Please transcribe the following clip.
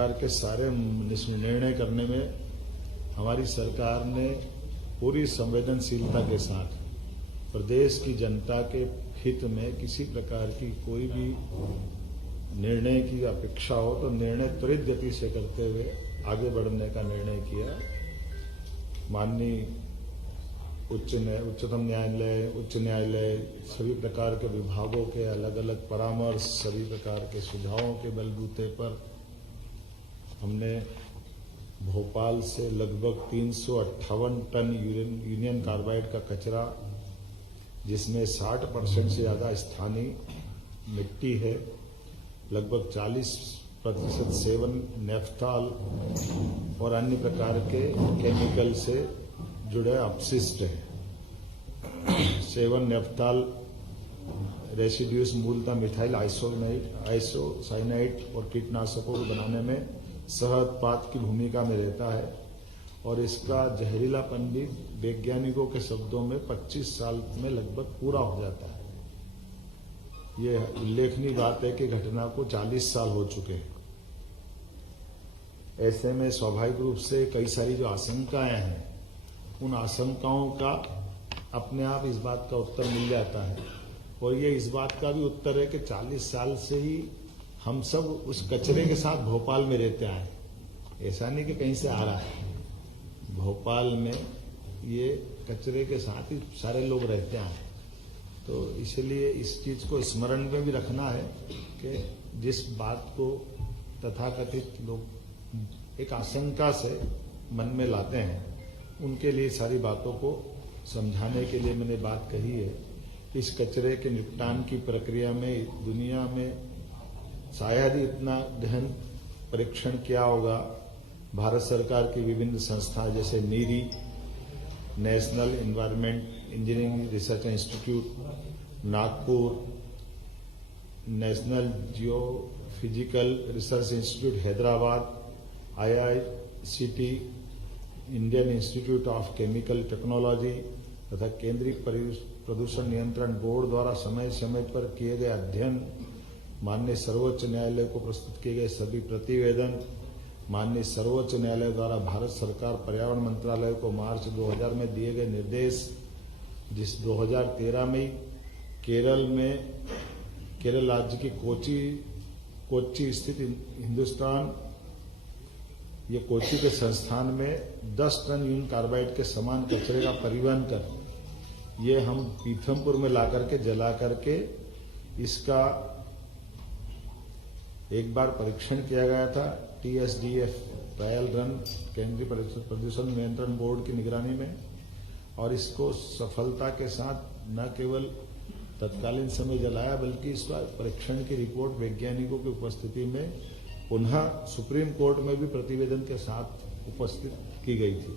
प्रकार के सारे निर्णय करने में हमारी सरकार ने पूरी संवेदनशीलता के साथ प्रदेश की जनता के हित में किसी प्रकार की कोई भी निर्णय की अपेक्षा हो तो निर्णय त्वरित गति से करते हुए आगे बढ़ने का निर्णय किया। माननीय उच्चतम न्यायालय, उच्च न्यायालय, सभी प्रकार के विभागों के अलग अलग परामर्श, सभी प्रकार के सुझावों के बलबूते पर हमने भोपाल से लगभग 358 टन यूनियन कार्बाइड का कचरा, जिसमें 60% से ज़्यादा स्थानीय मिट्टी है, लगभग 40% सेवन नेफ्थाल और अन्य प्रकार के केमिकल से जुड़े अपशिष्ट है। सेवन नेफ्थाल रेसिड्यूज मूलतः मिथाइल आइसोसाइनाइड और कीटनाशकों को बनाने में सह उत्पाद की भूमिका में रहता है और इसका जहरीलापन भी वैज्ञानिकों के शब्दों में 25 साल में लगभग पूरा हो जाता है। ये उल्लेखनीय बात है कि घटना को 40 साल हो चुके हैं। ऐसे में स्वाभाविक रूप से कई सारी जो आशंकाएं हैं, उन आशंकाओं का अपने आप इस बात का उत्तर मिल जाता है और ये इस बात का भी उत्तर है कि 40 साल से ही हम सब उस कचरे के साथ भोपाल में रहते आए। ऐसा नहीं कि कहीं से आ रहा है, भोपाल में ये कचरे के साथ ही सारे लोग रहते आए। तो इसलिए इस चीज को स्मरण में भी रखना है कि जिस बात को तथाकथित लोग एक आशंका से मन में लाते हैं, उनके लिए सारी बातों को समझाने के लिए मैंने बात कही है। इस कचरे के निपटान की प्रक्रिया में दुनिया में शायद ही इतना गहन परीक्षण किया होगा। भारत सरकार की विभिन्न संस्थाएं जैसे NEERI, national environment engineering research institute Nagpur, national geophysical research institute Hyderabad, IICT, Indian institute of chemical technology तथा केंद्रीय प्रदूषण नियंत्रण बोर्ड द्वारा समय समय पर किए गए अध्ययन, माननीय सर्वोच्च न्यायालय को प्रस्तुत किए गए सभी प्रतिवेदन, माननीय सर्वोच्च न्यायालय द्वारा भारत सरकार पर्यावरण मंत्रालय को मार्च 2000 में दिए गए निर्देश, जिस 2013 में केरल राज्य की कोच्चि स्थित हिंदुस्तान, ये कोच्चि के संस्थान में 10 टन यूनियन कार्बाइड के समान कचरे का परिवहन कर ये हम पीथमपुर में ला करके जला करके इसका एक बार परीक्षण किया गया था TSDF ट्रायल रन केंद्रीय प्रदूषण नियंत्रण बोर्ड की निगरानी में, और इसको सफलता के साथ न केवल तत्कालीन समय जलाया बल्कि इसका परीक्षण की रिपोर्ट वैज्ञानिकों की उपस्थिति में पुनः सुप्रीम कोर्ट में भी प्रतिवेदन के साथ उपस्थित की गई थी।